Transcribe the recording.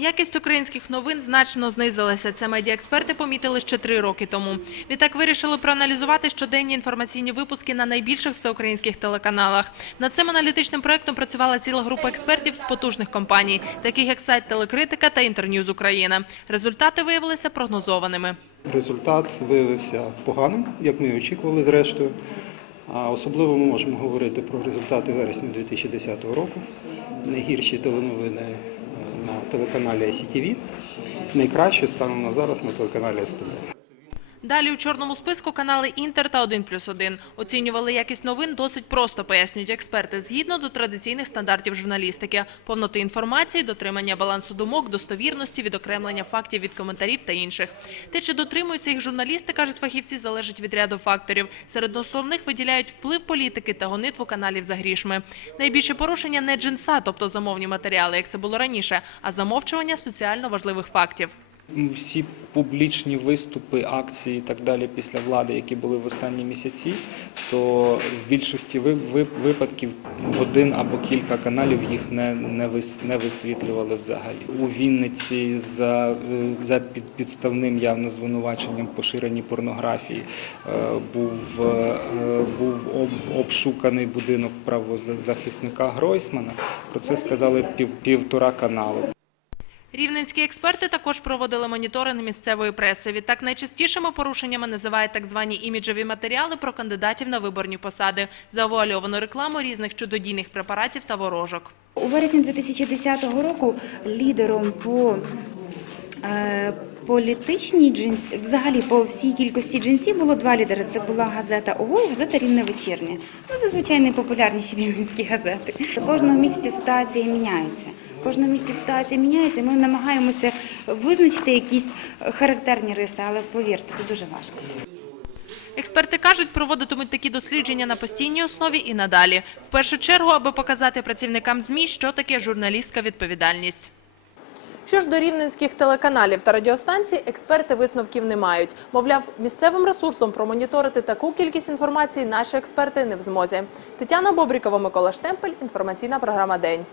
Якість українських новин значно знизилася. Це медіаексперти помітили ще три роки тому. Відтак вирішили проаналізувати щоденні інформаційні випуски на найбільших всеукраїнських телеканалах. Над цим аналітичним проектом працювала ціла група експертів з потужних компаній, таких як сайт Телекритика та Інтерньюз Україна. Результати виявилися прогнозованими. Результат виявився поганим, як ми очікували зрештою. А особливо ми можемо говорити про результати вересня 2010 року. Найгірші теленовини на телеканалі ICTV, найкраще станом на зараз на телеканалі СТБ. Далі у чорному списку канали Інтер та 1+,1. Оцінювали якість новин досить просто, пояснюють експерти, згідно до традиційних стандартів журналістики. Повноти інформації, дотримання балансу думок, достовірності, відокремлення фактів від коментарів та інших. Те, чи дотримуються їх журналісти, кажуть фахівці, залежить від ряду факторів. Серед основних виділяють вплив політики та гонитву каналів за грішми. Найбільше порушення не джинса, тобто замовні матеріали, як це було раніше, а замовчування соціально важливих фактів. Всі публічні виступи, акції і так далі після влади, які були в останні місяці, то в більшості ви- ви- випадків один або кілька каналів їх не, не, вис- висвітлювали взагалі. У Вінниці за, за під, підставним явно звинуваченням в поширенні порнографії е, був, е, обшуканий будинок правозахисника Гройсмана. Про це сказали пів, півтора каналу. Рівненські експерти також проводили моніторинг місцевої преси. Відтак найчастішими порушеннями називають так звані іміджові матеріали про кандидатів на виборні посади, завуальовану рекламу різних чудодійних препаратів та ворожок. У вересні 2010 року лідером по е, політичній джинс, взагалі по всій кількості джинсів було два лідери. Це була газета ОВО і газета Рівне вечірнє. Ну, зазвичай найпопулярніші рівненські газети. Кожного місяця ситуація міняється. Кожного місяця ситуація міняється. Ми намагаємося визначити якісь характерні риси, але повірте, це дуже важко. Експерти кажуть, проводитимуть такі дослідження на постійній основі і надалі. В першу чергу, аби показати працівникам ЗМІ, що таке журналістська відповідальність. Що ж до рівненських телеканалів та радіостанцій, експерти висновків не мають. Мовляв, місцевим ресурсом промоніторити таку кількість інформації наші експерти не в змозі. Тетяна Бобрікова, Микола Штемпель, інформаційна програма День.